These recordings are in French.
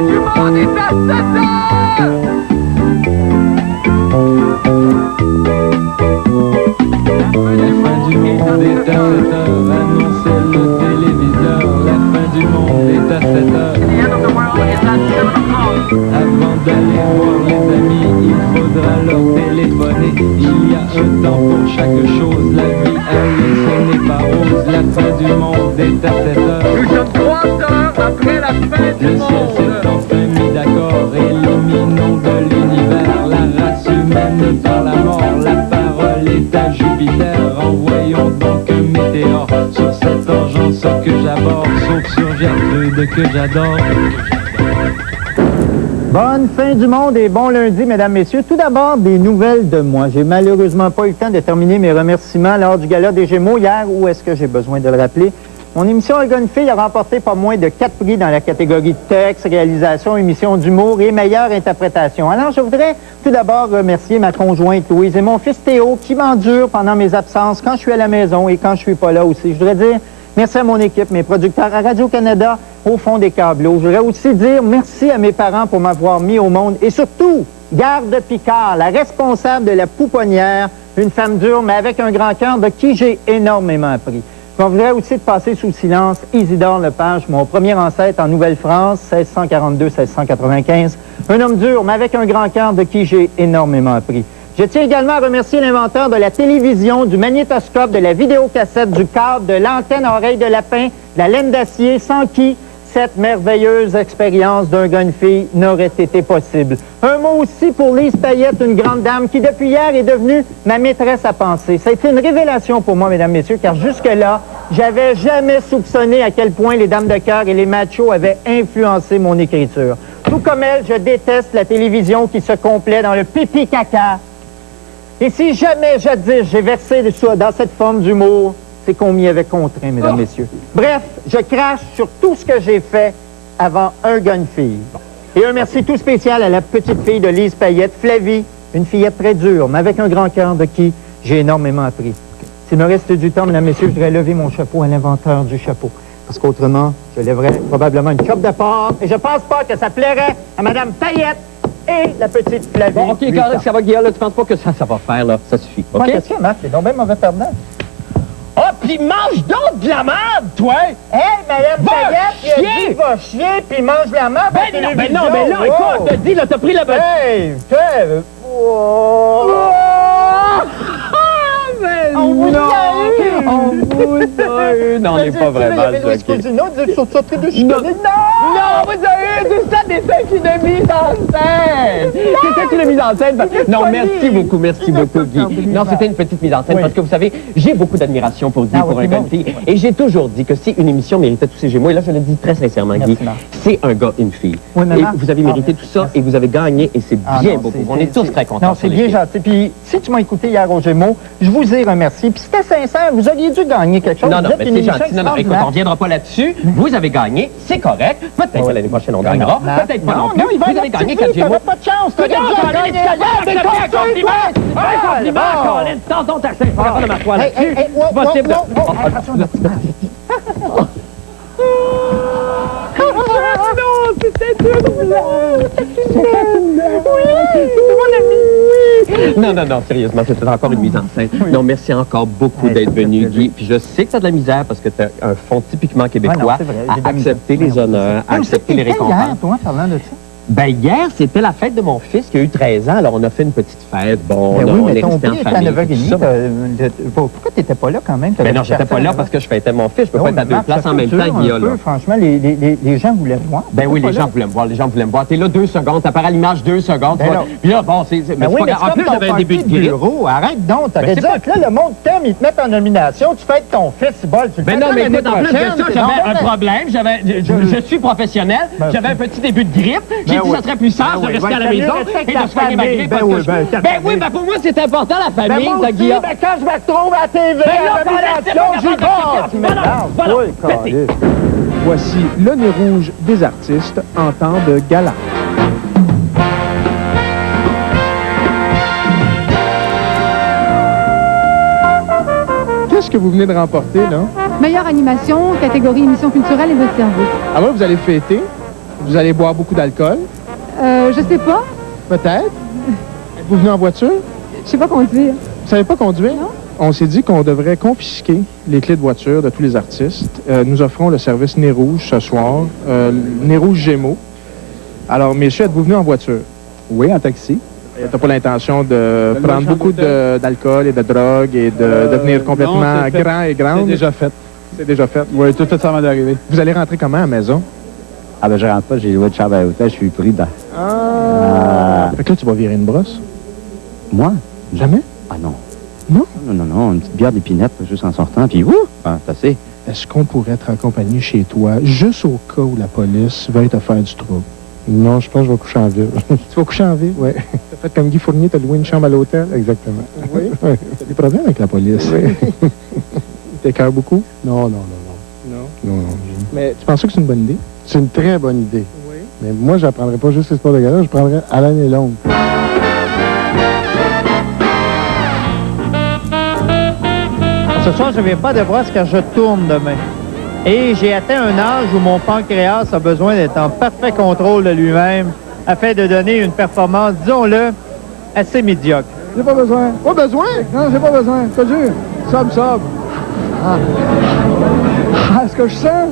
du monde est à 7 heures! La fin du monde est à 7 heures, annonçait le téléviseur. La fin du monde est à 7 heures. Avant d'aller voir les amis, il faudra leur téléphoner. Il y a un temps pour chaque chose, la vie elle ce n'est pas rose. La fin du monde est à 7 heures. Nous sommes 3 heures après la fin du Le ciel s'est enfin mis d'accord, éliminons de l'univers la race humaine par la mort. La parole est à Jupiter, envoyons donc un météore sur cette engeance que j'aborde, sauf sur Gertrude que j'adore. Bonne fin du monde et bon lundi, mesdames, messieurs. Tout d'abord, des nouvelles de moi. J'ai malheureusement pas eu le temps de terminer mes remerciements lors du Gala des Gémeaux hier, où est-ce que j'ai besoin de le rappeler? Mon émission Un gars, une fille a remporté pas moins de 4 prix dans la catégorie texte, réalisation, émission d'humour et meilleure interprétation. Alors, je voudrais tout d'abord remercier ma conjointe Louise et mon fils Théo qui m'endurent pendant mes absences quand je suis à la maison et quand je suis pas là aussi. Je voudrais dire merci à mon équipe, mes producteurs à Radio-Canada, au fond des câbleaux. Je voudrais aussi dire merci à mes parents pour m'avoir mis au monde et surtout, Garde Picard, la responsable de la pouponnière, une femme dure mais avec un grand cœur de qui j'ai énormément appris. Je voudrais aussi de passer sous silence Isidore Lepage, mon premier ancêtre en Nouvelle-France, 1642-1695. Un homme dur, mais avec un grand cœur de qui j'ai énormément appris. Je tiens également à remercier l'inventeur de la télévision, du magnétoscope, de la vidéocassette, du câble, de l'antenne à oreille de lapin, de la laine d'acier, sans qui cette merveilleuse expérience d'un gars, une fille n'aurait été possible. Un mot aussi pour Lise Payette, une grande dame qui, depuis hier, est devenue ma maîtresse à penser. Ça a été une révélation pour moi, mesdames, messieurs, car jusque-là, j'avais jamais soupçonné à quel point les dames de cœur et les machos avaient influencé mon écriture. Tout comme elle, je déteste la télévision qui se complaît dans le pipi-caca. Et si jamais, jadis, j'ai versé dans cette forme d'humour, c'est qu'on m'y avait contraint, mesdames, messieurs. Bref, je crache sur tout ce que j'ai fait avant un gars, une fille. Et un merci tout spécial à la petite fille de Lise Payette, Flavie, une fillette très dure, mais avec un grand cœur de qui j'ai énormément appris. S'il me reste du temps, mesdames, messieurs, je voudrais lever mon chapeau à l'inventeur du chapeau. Parce qu'autrement, je lèverais probablement une chope de porc. Et je pense pas que ça plairait à Madame Payette et la petite Flavie. Bon, OK, Carré, ça va, Guillaume, là, tu penses pas que ça va faire, là? Ça suffit, OK? Ouais, qu'est-ce qu'il y a, Marc? T'es donc bien mauvais perdant. Oh, pis mange donc de la merde, toi! Hey, Madame Va Payette, il a chier! dit va chier, puis mange la merde à la télévision. Ben non, mais là, écoute, t'as dit, là, t'as pris la bonne... Hey, fais... Oh. On vous a eu! Non, on n'est pas vraiment choqués. Non, Non, vous avez eu tout ça des fêtes de mise en scène! C'était une mise en scène? Non, merci beaucoup, Guy. Non, c'était une petite mise en scène parce que vous savez, j'ai beaucoup d'admiration pour Guy, pour un gars, une fille. Et j'ai toujours dit que si une émission méritait tous ces Gémeaux, et là, je le dis très sincèrement, Guy, c'est un gars, une fille. Et vous avez mérité tout ça et vous avez gagné et c'est bien beau. On est tous très contents. Non, c'est bien gentil. Puis, si tu m'as écouté hier aux Gémeaux, je vous ai remercié. Puis, c'était sincère, vous auriez dû gagner quelque chose. Non, mais c'est gentil. Non, écoute, on ne reviendra pas là-dessus. Vous avez gagné, c'est correct. Peut-être que l'année prochaine, on gagnera. Peut-être pas non plus. Vous avez gagné 4 Gémeaux. Pas de chance. Tu gagnes, un compliment. Un compliment, Colin. Tentons ta chaise. Pas de m'asseoir là-dessus. C'est possible. Non, c'était dur. Non, sérieusement, c'était encore une mise en scène. Non, merci encore beaucoup d'être venu, Guy. Puis je sais que tu as de la misère parce que tu as un fond typiquement québécois à accepter les honneurs, à accepter les récompenses. Toi, parlant de ça? Ben, hier, c'était la fête de mon fils qui a eu 13 ans. Alors, on a fait une petite fête. Bon, on est ton resté en prix était à famille. 9h30. Pourquoi t'étais pas là quand même? Ben non, j'étais pas là parce que je fêtais mon fils. Je peux pas être à deux places en même temps, Guillaume. Franchement, les gens voulaient me voir. Ben oui, les gens voulaient me voir. Les gens voulaient me voir. T'es là 2 secondes. T'apparais à l'image 2 secondes. Puis là, bon, c'est pas grave. En plus, j'avais un début de grippe. Arrête donc. T'aurais dit que là, le monde t'aime, ils te mettent en nomination. Tu fêtes ton fils, c'est bol. Ben non, mais écoute, en plus de ça, j'avais un problème. Je suis professionnel. J'avais un petit début de grippe. J'ai dit, ça serait plus simple de rester à la maison et de soigner ma grippe. Ben oui, ben pour moi, c'est important, la famille, ça, Guillaume. Ben quand je me retrouve à la TV, j'y vais. Voici le nez rouge des artistes en temps de gala. Qu'est-ce que vous venez de remporter, là? Meilleure animation, catégorie émission culturelle et de service. Ah ouais, vous allez fêter? Vous allez boire beaucoup d'alcool, Je sais pas. peut-être. Êtes-vous venu en voiture? Je sais pas conduire. Vous savez pas conduire? Non. On s'est dit qu'on devrait confisquer les clés de voiture de tous les artistes. Nous offrons le service Nez Rouge ce soir, Nez Rouge Gémeaux. Alors, messieurs, êtes-vous venus en voiture? Oui, en taxi. T'as pas l'intention de prendre chambre beaucoup d'alcool et de drogue et de devenir complètement non, c'est fait. grand et grande? C'est déjà fait. C'est déjà fait. Oui, tout fait ça avant d'arriver. Vous allez rentrer comment à la maison? Ah ben je rentre pas, j'ai loué de chambre à l'hôtel, je suis pris dans... Fait que là, tu vas virer une brosse? Moi? Jamais? Ah non. Non? Non, une petite bière d'épinette juste en sortant, puis c'est assez. Est-ce qu'on pourrait te raccompagner chez toi, juste au cas où la police veuille te faire du trouble? Non, je pense que je vais coucher en ville. Tu vas coucher en ville? Oui. T'as fait comme Guy Fournier, t'as loué une chambre à l'hôtel? Exactement. Oui? Oui. T'as des problèmes avec la police? Oui. T'écœures beaucoup? Non. Mais tu penses que c'est une bonne idée? C'est une très bonne idée. Oui. Mais moi, je n'apprendrai pas juste l'histoire de gala, je prendrai à l'année longue. Ce soir, je ne viens pas de brosse car je tourne demain. Et j'ai atteint un âge où mon pancréas a besoin d'être en parfait contrôle de lui-même afin de donner une performance, disons-le, assez médiocre. J'ai pas besoin. Pas besoin? Non, j'ai pas besoin. C'est dur. Sobre. Est-ce que je sens?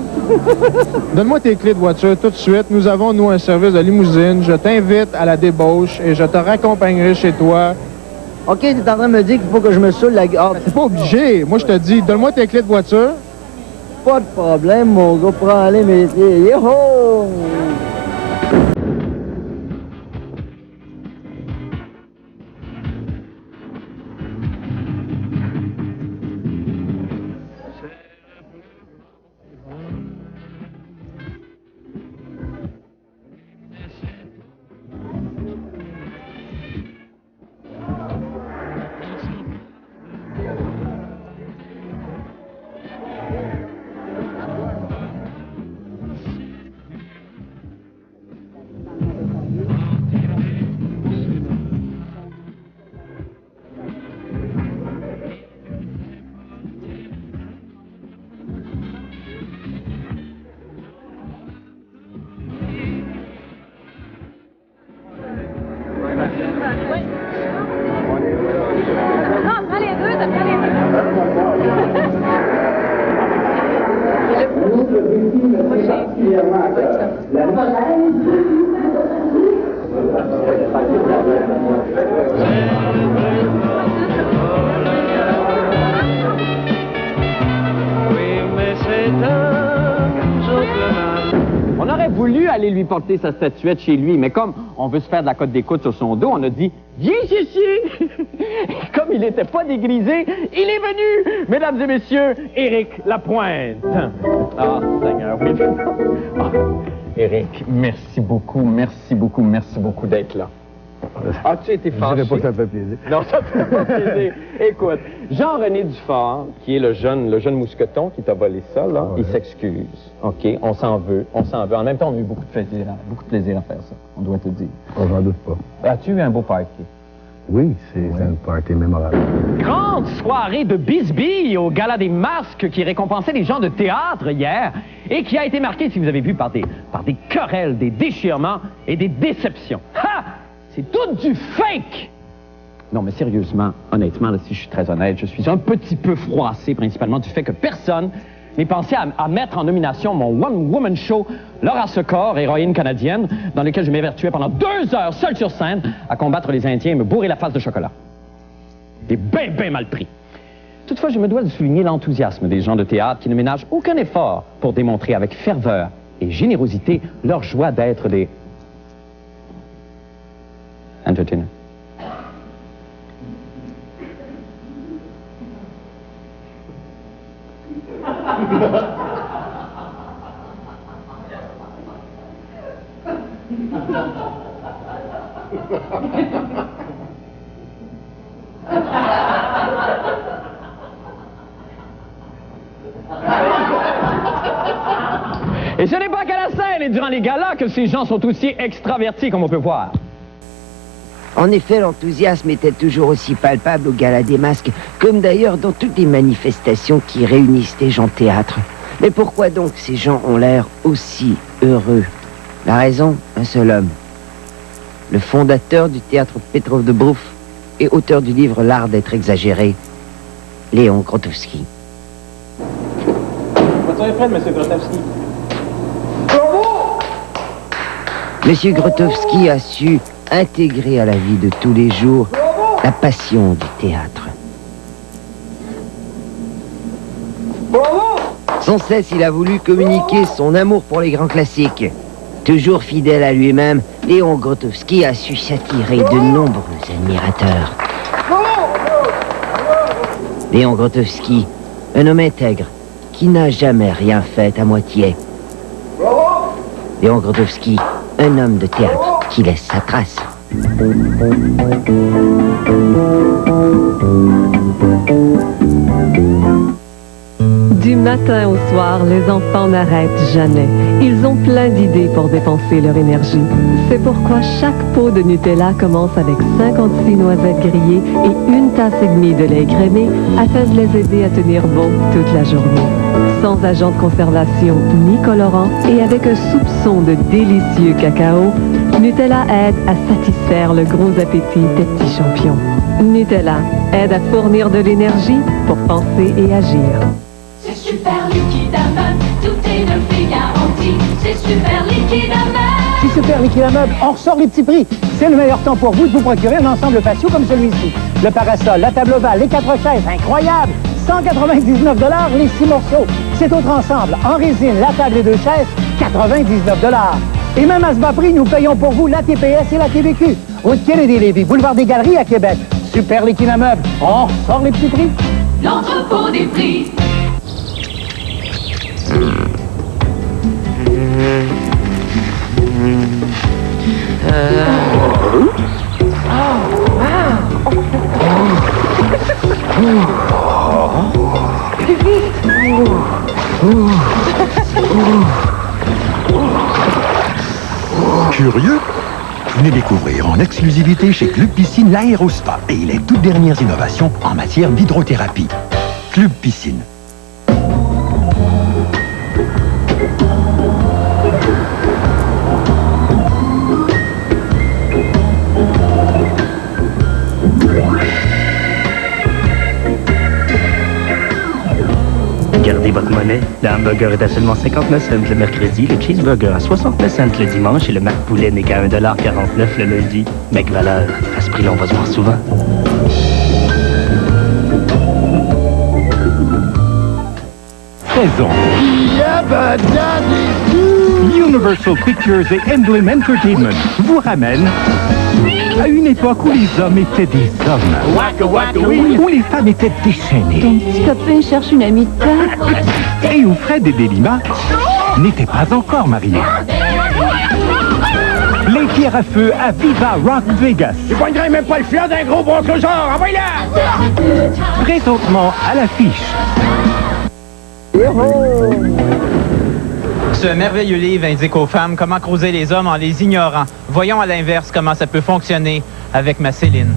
Donne-moi tes clés de voiture tout de suite. Nous avons, nous, un service de limousine. Je t'invite à la débauche et je te raccompagnerai chez toi. OK, tu es en train de me dire qu'il faut que je me saoule la garde. C'est pas obligé. Moi, je te dis, donne-moi tes clés de voiture. Pas de problème, mon gars, pour aller mes clés. Yo-ho! Non, prends les deux, t'as prends les deux. On aurait voulu aller lui porter sa statuette chez lui, mais comme on veut se faire de la cote d'écoute sur son dos, on a dit « Viens ici! » Comme il n'était pas dégrisé, il est venu! Mesdames et messieurs, Éric Lapointe. Ah, Seigneur, oui. Ah, Éric, merci beaucoup d'être là. Ah, tu étais fâché? Je dirais pas que ça me fait plaisir. Non, ça te fait pas plaisir. Écoute, Jean-René Dufort, qui est le jeune mousqueton qui t'a volé ça, là, il s'excuse. OK? On s'en veut. En même temps, on a eu beaucoup de plaisir à faire ça, on doit te dire. Oh, j'en doute pas. As-tu eu un beau party? Oui, c'est une party mémorable. Grande soirée de bisbilles au Gala des Masques qui récompensait les gens de théâtre hier et qui a été marquée, si vous avez vu, par des querelles, des déchirements et des déceptions. Ha! C'est tout du fake! Non, mais sérieusement, honnêtement, là, si je suis très honnête, je suis un petit peu froissé, principalement du fait que personne n'ait pensé à mettre en nomination mon one-woman show, Laura Secor, héroïne canadienne, dans lequel je m'évertuais pendant 2 heures, seul sur scène, à combattre les Indiens et me bourrer la face de chocolat. Des ben mal pris. Toutefois, je me dois de souligner l'enthousiasme des gens de théâtre qui ne ménagent aucun effort pour démontrer avec ferveur et générosité leur joie d'être des entertainers. Et ce n'est pas qu'à la scène et durant les galas que ces gens sont aussi extravertis, comme on peut voir. En effet, l'enthousiasme était toujours aussi palpable au Gala des Masques, comme d'ailleurs dans toutes les manifestations qui réunissent les gens de théâtre. Mais pourquoi donc ces gens ont l'air aussi heureux? La raison, un seul homme. Le fondateur du théâtre Petrov de Brouf et auteur du livre L'art d'être exagéré, Léon Grotowski. Votre est prête, monsieur Grotowski. Monsieur Grotowski a su intégrer à la vie de tous les jours la passion du théâtre. Sans cesse, il a voulu communiquer son amour pour les grands classiques. Toujours fidèle à lui-même, Léon Grotowski a su s'attirer de nombreux admirateurs. Léon Grotowski, un homme intègre, qui n'a jamais rien fait à moitié. Léon Grotowski, un homme de théâtre qui laisse sa trace. Du matin au soir, les enfants n'arrêtent jamais. Ils ont plein d'idées pour dépenser leur énergie. C'est pourquoi chaque pot de Nutella commence avec 56 noisettes grillées et une tasse et demie de lait écrémé afin de les aider à tenir bon toute la journée. Sans agent de conservation ni colorant et avec un soupçon de délicieux cacao, Nutella aide à satisfaire le gros appétit des petits champions. Nutella aide à fournir de l'énergie pour penser et agir. C'est super liquide à meubles, tout est neuf et garanti. C'est super liquide à meubles. Chez Super Liquide à Meubles, on ressort les petits prix. C'est le meilleur temps pour vous de vous procurer un ensemble patio comme celui-ci. Le parasol, la table ovale, les 4 chaises, incroyable! 199 $ les 6 morceaux. C'est autre ensemble, en résine, la table et 2 chaises, 99 $. Et même à ce bas prix, nous payons pour vous la TPS et la TVQ. Route Kennedy-Lévis, boulevard des Galeries à Québec. Super Liquide à Meubles, on ressort les petits prix. L'entrepôt des prix. Curieux? Venez découvrir en exclusivité chez Club Piscine l'Aérospa et les toutes dernières innovations en matière d'hydrothérapie. Club Piscine. Gardez votre monnaie. Le hamburger est à seulement 59 cents le mercredi, le cheeseburger à 69 cents le dimanche et le Mac Poulet n'est qu'à 1,49 $ le lundi. Mec valeur, à ce prix-là, on va se voir souvent. Saison. Universal Pictures et Emblem Entertainment vous ramènent à une époque où les hommes étaient des hommes. Où les femmes étaient déchaînées. Ton petit copain cherche une amie de toi. Et où Fred et Delima n'étaient pas encore mariés. Les pierres à feu à Viva Rock Vegas. Tu poignerais même pas le flanc d'un gros bon genre, envoie-la! Présentement à l'affiche. Ce merveilleux livre indique aux femmes comment croiser les hommes en les ignorant. Voyons à l'inverse comment ça peut fonctionner avec ma Céline.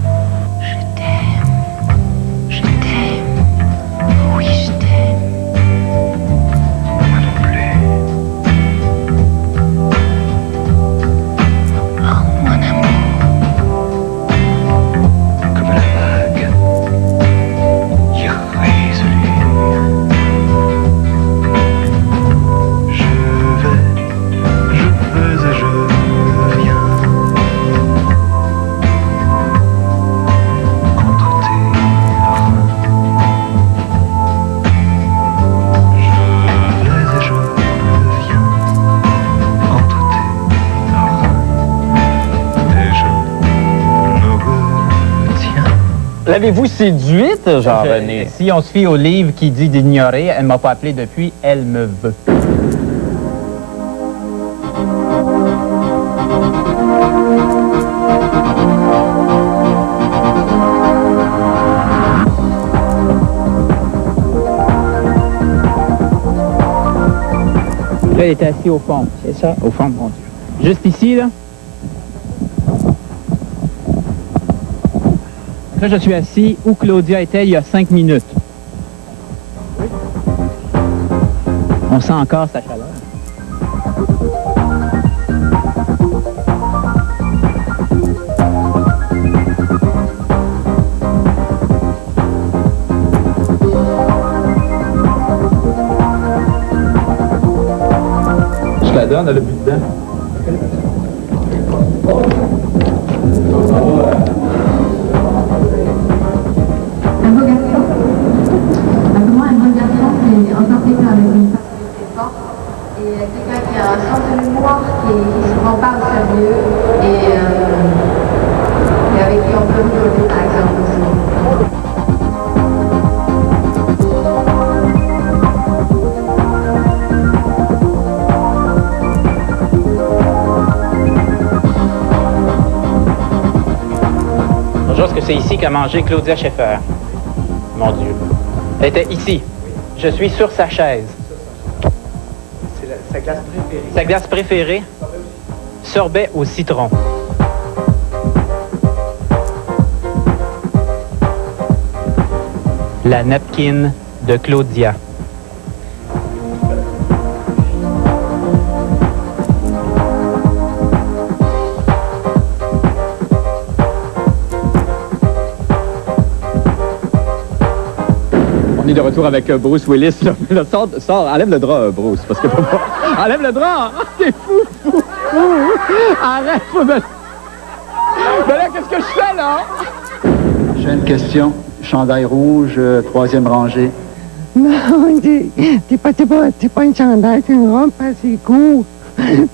L'avez-vous séduite, Jean-René? Si on se fie au livre qui dit d'ignorer, elle m'a pas appelé depuis, elle me veut. Là, elle était assise au fond, c'est ça? Au fond, mon Dieu. Juste ici, là. Là, je suis assis où Claudia était il y a 5 minutes. On sent encore sa chaleur. là, on a le but dedans. Pour moi, un bon garçon, c'est encore quelqu'un avec une personnalité forte et quelqu'un qui a un sens de l'humour, qui ne se prend pas au sérieux et avec qui on peut rigoler, par exemple, aussi. Bonjour, est-ce que c'est ici qu'a mangé Claudia Schiffer? Mon Dieu. Elle était ici. Je suis sur sa chaise. C'est sa glace préférée. Sa glace préférée? Sorbet au citron. La napkin de Claudia. On est de retour avec Bruce Willis. Là, sors, enlève le drap, Bruce, parce que enlève le drap! Ah, t'es fou! Arrête, faut me... Mais là, qu'est-ce que je fais, là? J'ai une question. Chandail rouge, troisième rangée. Non, t'es pas une chandail, c'est une robe assez courte.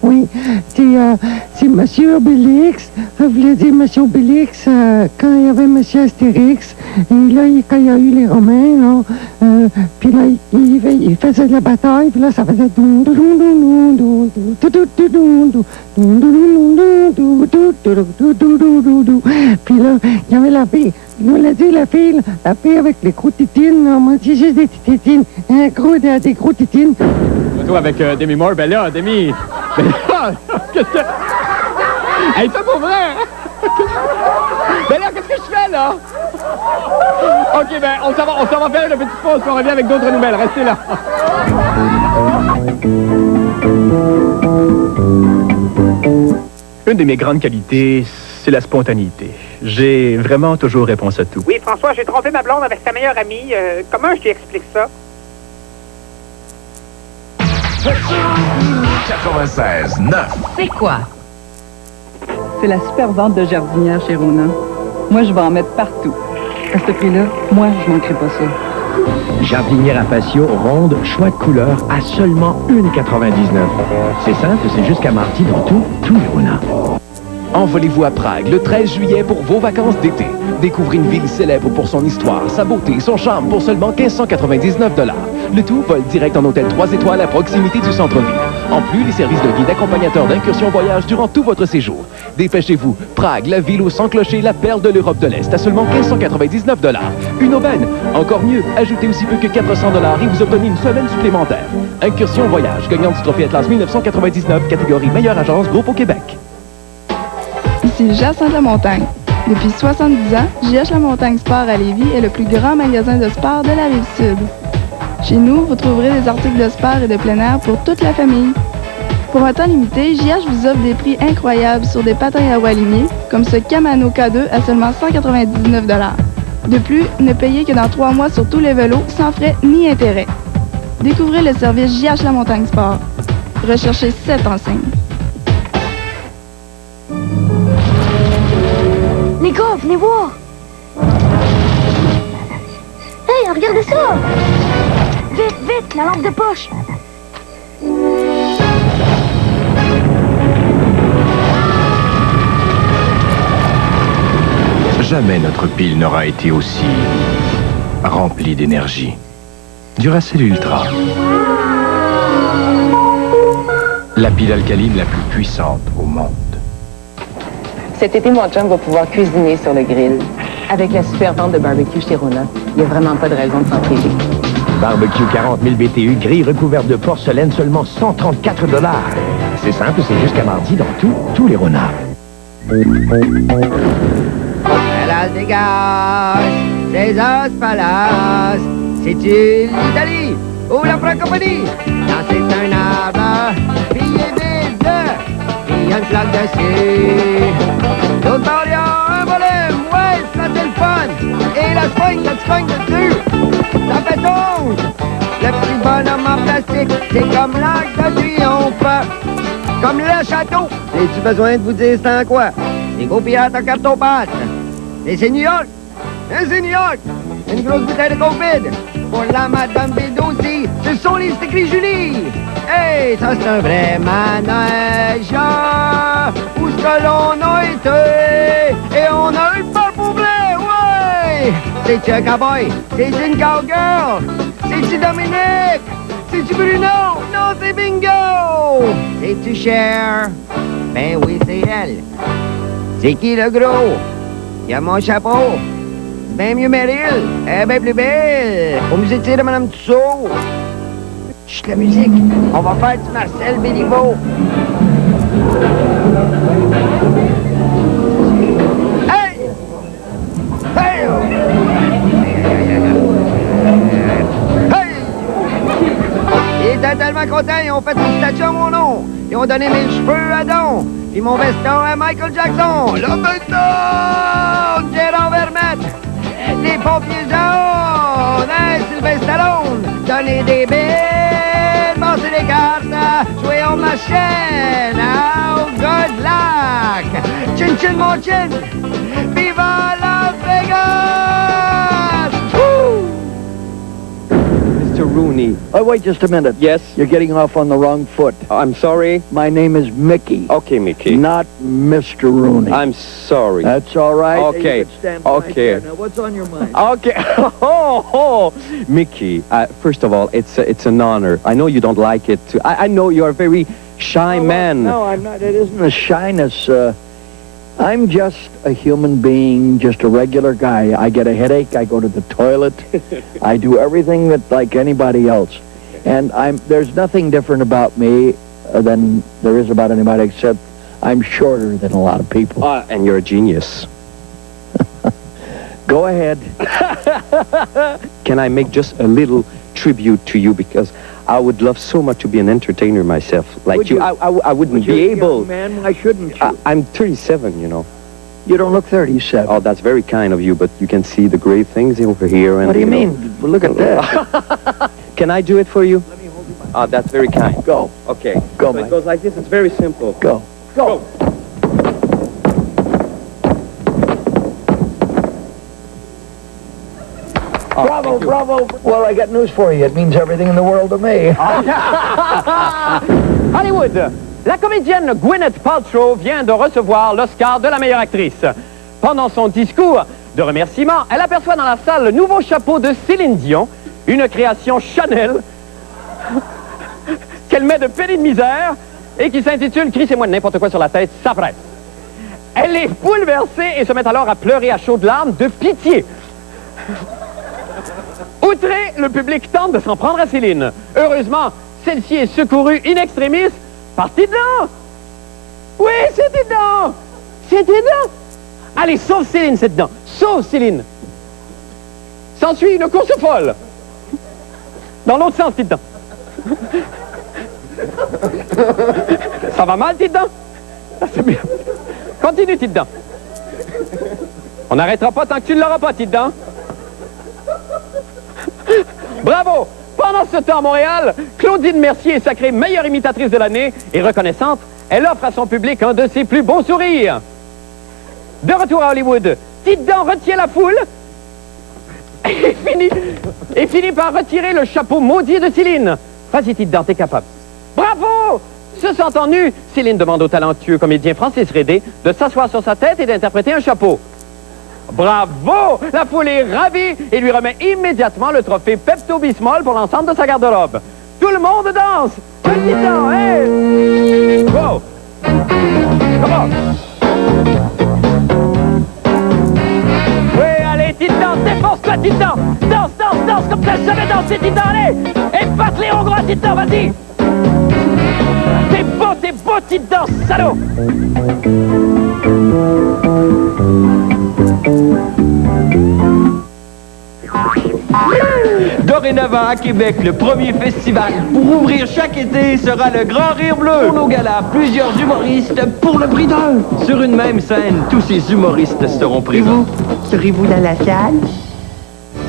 Oui, c'est Monsieur Obélix. Je voulais dire Monsieur Obélix quand il y avait Monsieur Astérix. Et là, quand il y a eu les Romains, là, puis là, il faisait de la bataille, puis là, ça faisait puis là, il y avait la fille. Nous l'a dit, la fille avec les gros tétines. On m'a dit juste des tétines. Des gros tétines. Retour avec Demi Moore. Ben là, Demi... Ben là, qu'est-ce que... Hey, c'est pour vrai! Ben là, qu'est-ce que je fais, là? OK, ben, on s'en va faire une petite pause, puis on revient avec d'autres nouvelles. Restez là. Une de mes grandes qualités, c'est la spontanéité. J'ai vraiment toujours réponse à tout. Oui, François, j'ai trompé ma blonde avec sa meilleure amie. Comment je lui explique ça? 96.9. C'est quoi? C'est la super vente de jardinière chez Rona. Moi, je vais en mettre partout. À ce prix-là, moi, je manquerai pas ça. Jardinière à patio ronde, choix de couleur à seulement 1,99. C'est simple, c'est jusqu'à mardi dans tous les Rona. Envolez-vous à Prague le 13 juillet pour vos vacances d'été. Découvrez une ville célèbre pour son histoire, sa beauté, son charme pour seulement 1599 $. Le tout vole direct en hôtel 3 étoiles à proximité du centre-ville. En plus, les services de guide accompagnateur d'incursion voyage durant tout votre séjour. Dépêchez-vous. Prague, la ville aux 100 clochers, la perle de l'Europe de l'Est, à seulement 1599 $. Une aubaine. Encore mieux, ajoutez aussi peu que 400 $ et vous obtenez une semaine supplémentaire. Incursion voyage, gagnant du trophée Atlas 1999, catégorie meilleure agence groupe au Québec. Ici Jacinthe La Montagne. Depuis 70 ans, JH La Montagne Sport à Lévis est le plus grand magasin de sport de la Rive-Sud. Chez nous, vous trouverez des articles de sport et de plein air pour toute la famille. Pour un temps limité, JH vous offre des prix incroyables sur des patins à roues alignés, comme ce Kamano K2 à seulement 199 $. De plus, ne payez que dans 3 mois sur tous les vélos, sans frais ni intérêt. Découvrez le service JH La Montagne Sport. Recherchez cette enseigne. Nico, venez voir! Hey, regardez ça! Vite, vite, la lampe de poche! Jamais notre pile n'aura été aussi remplie d'énergie. Duracell Ultra. La pile alcaline la plus puissante au monde. Cet été, mon chum va pouvoir cuisiner sur le grill. Avec la super vente de barbecue chez Rona, il n'y a vraiment pas de raison de s'en priver. Barbecue 40 000 BTU, grille recouverte de porcelaine, seulement 134 $. C'est simple, c'est jusqu'à mardi dans tous les Rona. Palace des Gages, César's Palace, c'est-tu l'Italie ou la francophonie? Non, c'est un arbre, puis il est vide, puis il y a une flaque dessus. L'autre bord, il y a un volume, ouais, ça c'est le fun. Et la spring, quand tu cognes dessus, ça fait tombe. Le petit bonhomme en plastique, c'est comme l'arc de triomphe. Comme le château. As-tu besoin de vous dire c'est en quoi? Des gros pirates en carton-pâte. Et c'est New York. Hein, c'est New York. Une grosse bouteille de COVID. Pour la Madame Bédossi, ce sont les écrits Julie. Hey, ça c'est un vrai manège où ce que l'on a été et on a eu peur pour vrai, ouais! C'est-tu un cowboy? C'est-tu une cowgirl? C'est-tu Dominique? C'est-tu Bruno? Non, c'est Bingo! C'est-tu Cher? Ben oui, c'est elle. C'est qui le gros? Il y a mon chapeau. Ben mieux Meryl. Elle est bien plus belle. Au musée de tir de Mme Tussaud. Chut, la musique. On va faire du Marcel Béliveau. Hey! Hey! Hey! Ils étaient tellement contents, ils ont fait une statue à mon nom. Ils ont donné mes cheveux à Don. Puis mon veston à Michael Jackson. Là maintenant, Gérard Vermette. Les pompiers jaunes, hein, Sylvain Stallone. Donner des billes, passer des cartes, jouer en machine. Oh, good luck. Chin chin mon chin. Viva Las Vegas! Woo! Mr. Rooney. Oh, wait just a minute. Yes? You're getting off on the wrong foot. I'm sorry? My name is Mickey. Okay, Mickey. Not Mr. Rooney. I'm sorry. That's all right. Okay. You can stand right Okay. there. Now, what's on your mind? Okay. Mickey, first of all, it's an honor. I know you don't like it. I know you're a very shy man. No, I'm not. It isn't a shyness. I'm just a human being, just a regular guy. I get a headache. I go to the toilet. I do everything that like anybody else. And there's nothing different about me than there is about anybody, except I'm shorter than a lot of people. And you're a genius. Go ahead. Can I make just a little tribute to you, because I would love so much to be an entertainer myself, like Would you. you? I wouldn't be able. Man, why shouldn't you? I'm 37, you know. You don't look 37. Oh, that's very kind of you, but you can see the great things over here. And What do you know. mean? Well, look at that. Can I do it for you? Let me hold you back. That's very kind. Go. Okay. Go, so Mike. it goes like this. It's very simple. Go. Go. Oh, Bravo, bravo. Well, I got news for you. It means everything in the world to me. Hollywood, la comédienne Gwyneth Paltrow vient de recevoir l'Oscar de la meilleure actrice. Pendant son discours de remerciement, elle aperçoit dans la salle le nouveau chapeau de Céline Dion, une création Chanel qu'elle met de pénis de misère et qui s'intitule « Crissez-moi de n'importe quoi sur la tête, ça presse ». Elle est bouleversée et se met alors à pleurer à chaudes larmes de pitié. Outré, le public tente de s'en prendre à Céline. Heureusement, celle-ci est secourue in extremis par Tidon. Oui, c'est Tidon. C'est Tidon. Allez, sauve Céline, c'est dedans. Sauve Céline. S'ensuit une course folle. Dans l'autre sens, Tidon. Ça va mal, Tidon? Ça, c'est bien. Continue, Tidon. On n'arrêtera pas tant que tu ne l'auras pas, Tidon. Bravo! Pendant ce temps à Montréal, Claudine Mercier est sacrée meilleure imitatrice de l'année et reconnaissante, elle offre à son public un de ses plus beaux sourires. De retour à Hollywood, Tidon retient la foule et finit par retirer le chapeau maudit de Céline. Vas-y, Tidon, t'es capable. Bravo! Se sentant nue, Céline demande au talentueux comédien Francis Redé de s'asseoir sur sa tête et d'interpréter un chapeau. Bravo! La foule est ravie et lui remet immédiatement le trophée Pepto-Bismol pour l'ensemble de sa garde-robe. Tout le monde danse! Petit temps, hey! Wow! Come on! Oui, allez, Tidon, défonce-toi, Tidon! Danse, danse, danse comme t'as jamais dansé, Tidon, allez! Épate les Hongrois, Tidon, vas-y! T'es beau, Tidon, salaud! Dorénavant, à Québec, le premier festival pour ouvrir chaque été sera le Grand Rire Bleu. Pour nos galas, plusieurs humoristes pour le prix d'un. Sur une même scène, tous ces humoristes seront présents. Serez-vous dans la salle?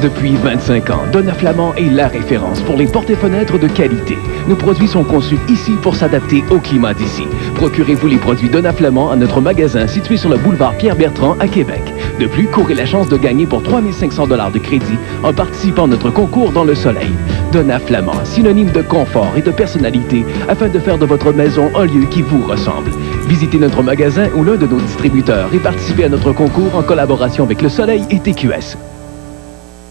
Depuis 25 ans, Donat Flamand est la référence pour les portes et fenêtres de qualité. Nos produits sont conçus ici pour s'adapter au climat d'ici. Procurez-vous les produits Donat Flamand à notre magasin situé sur le boulevard Pierre-Bertrand à Québec. De plus, courez la chance de gagner pour 3 500 $ de crédit en participant à notre concours dans le soleil. Donat Flamand, synonyme de confort et de personnalité, afin de faire de votre maison un lieu qui vous ressemble. Visitez notre magasin ou l'un de nos distributeurs et participez à notre concours en collaboration avec Le Soleil et TQS.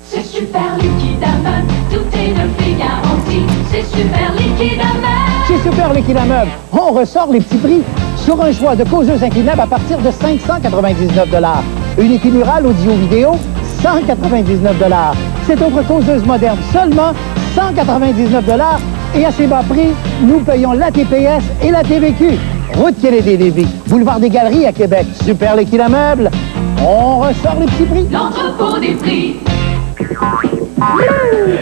C'est super Liquidameuble, tout est neuf et garanti. C'est super Liquidameuble. Chez Super Liquidameuble, on ressort les petits prix sur un choix de causeuses inclinables à partir de 599 $. Unité murale audio-vidéo, 199 $. Cette autre causeuse moderne, seulement 199 $. Et à ces bas prix, nous payons la TPS et la TVQ. Route Kennedy-Lévis, boulevard des Galeries à Québec. Super Liquidameuble, on ressort les petits prix. L'entrepôt des prix.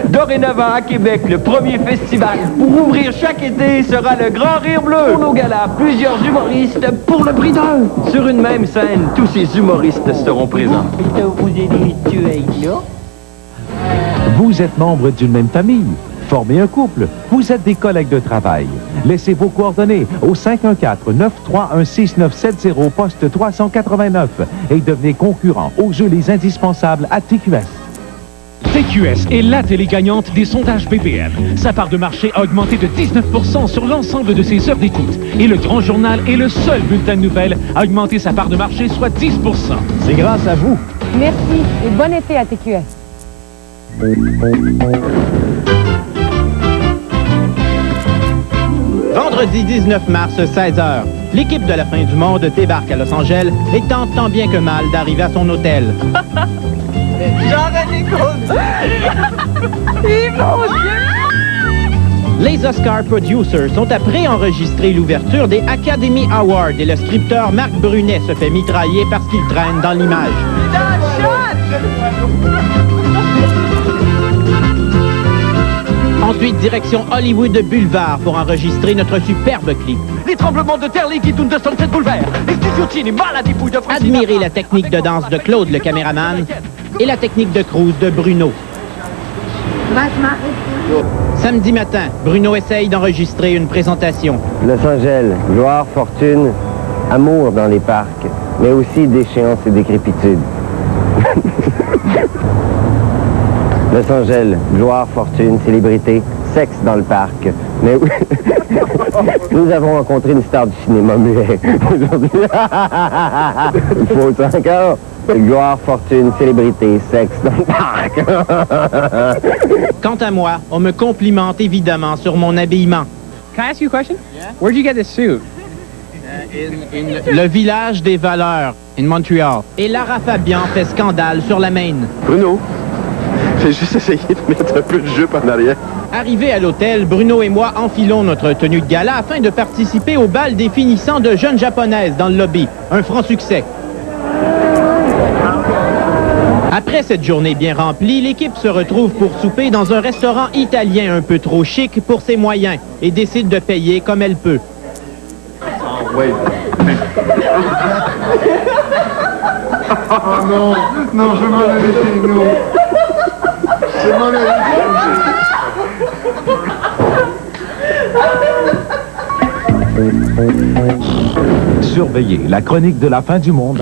Dorénavant à Québec, le premier festival pour ouvrir chaque été sera le Grand Rire Bleu. Pour nos galas, plusieurs humoristes pour le prix d'un. Sur une même scène, tous ces humoristes seront présents. Vous êtes membre d'une même famille. Formez un couple. Vous êtes des collègues de travail. Laissez vos coordonnées au 514-931-6970, poste 389 et devenez concurrent aux jeux Les Indispensables à TQS. TQS est la télé gagnante des sondages BPM. Sa part de marché a augmenté de 19% sur l'ensemble de ses heures d'écoute. Et le Grand Journal est le seul bulletin de nouvelles à augmenter sa part de marché, soit 10%. C'est grâce à vous. Merci et bon été à TQS. Vendredi 19 mars, 16h. L'équipe de la fin du monde débarque à Los Angeles et tente tant bien que mal d'arriver à son hôtel. Les Oscar Producers sont à préenregistrer l'ouverture des Academy Awards et le scripteur Marc Brunet se fait mitrailler parce qu'il traîne dans l'image. Ensuite, direction Hollywood Boulevard pour enregistrer notre superbe clip. Les tremblements de terre liquident de Sunset Boulevard. Les studios et maladies de France. Admirez la technique de danse de Claude, le caméraman, et la technique de cruise de Bruno. Samedi matin, Bruno essaye d'enregistrer une présentation. Los Angeles, gloire, fortune, amour dans les parcs, mais aussi déchéance et décrépitude. Los Angeles, gloire, fortune, célébrité, sexe dans le parc. Mais oui, nous avons rencontré une star du cinéma muet aujourd'hui. Il faut encore. Gloire, fortune, célébrité, sexe dans le parc. Quant à moi, on me complimente évidemment sur mon habillement. Can I ask you a question? Where'd you get this suit? Le village des valeurs, in Montreal. Et Lara Fabian fait scandale sur la Maine. Bruno, j'ai juste essayé de mettre un peu de jupe en arrière. Arrivé à l'hôtel, Bruno et moi enfilons notre tenue de gala afin de participer au bal des finissants de jeunes japonaises dans le lobby. Un franc succès. Après cette journée bien remplie, l'équipe se retrouve pour souper dans un restaurant italien un peu trop chic pour ses moyens et décide de payer comme elle peut. Oui. Oh non, non, je m'en vais chez nous. Je m'en vais. Surveillez la chronique de la fin du monde.